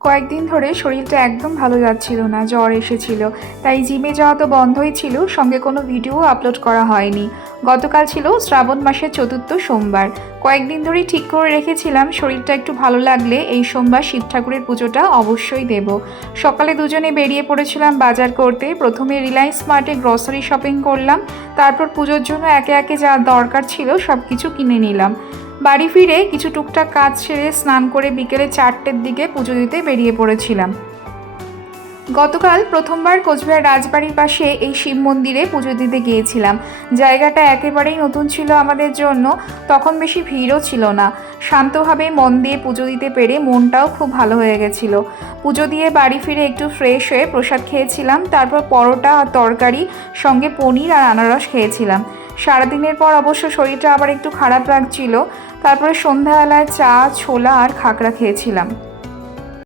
কয়েকদিন ধরে শরীরটা একদম ভালো যাচ্ছিল না, জ্বর এসেছিল। তাই জিমে যাওয়া তো বন্ধই ছিল, সঙ্গে কোনো ভিডিও আপলোড করা হয়নি। গতকাল ছিল শ্রাবণ মাসের চতুর্থ সোমবার। কয়েকদিন ধরেই ঠিক করে রেখেছিলাম শরীরটা একটু ভালো লাগলে এই সোমবার শিব ঠাকুরের পুজোটা অবশ্যই দেব। সকালে দুজনে বেরিয়ে পড়েছিলাম বাজার করতে। প্রথমে রিলায়েন্স স্মার্টে গ্রসারি শপিং করলাম, তারপর পুজোর জন্য একে একে যা দরকার ছিল সব কিছু কিনে নিলাম। বাড়ি ফিরে কিছু টুকটাক কাজ সেরে স্নান করে বিকেলে 4টের দিকে পুজো দিতে বেরিয়ে পড়েছিলাম। গতকাল প্রথমবার কোচবিহার রাজবাড়ির পাশে এই শিব মন্দিরে পুজো দিতে গিয়েছিলাম। জায়গাটা একেবারেই নতুন ছিল আমাদের জন্য, তখন বেশি ভিড়ও ছিল না। শান্তভাবে মন দিয়ে পুজো দিতে পেরে মনটাও খুব ভালো হয়ে গেছিল। পুজো দিয়ে বাড়ি ফিরে একটু ফ্রেশ হয়ে প্রসাদ খেয়েছিলাম, তারপর পরোটা আর তরকারি সঙ্গে পনির আর আনারস খেয়েছিলাম। সারাদিনের পর অবশ্য শরীরটা আবার একটু খারাপ লাগছিল। তারপরে সন্ধ্যাবেলায় চা, ছোলা আর খাকড়া খেয়েছিলাম।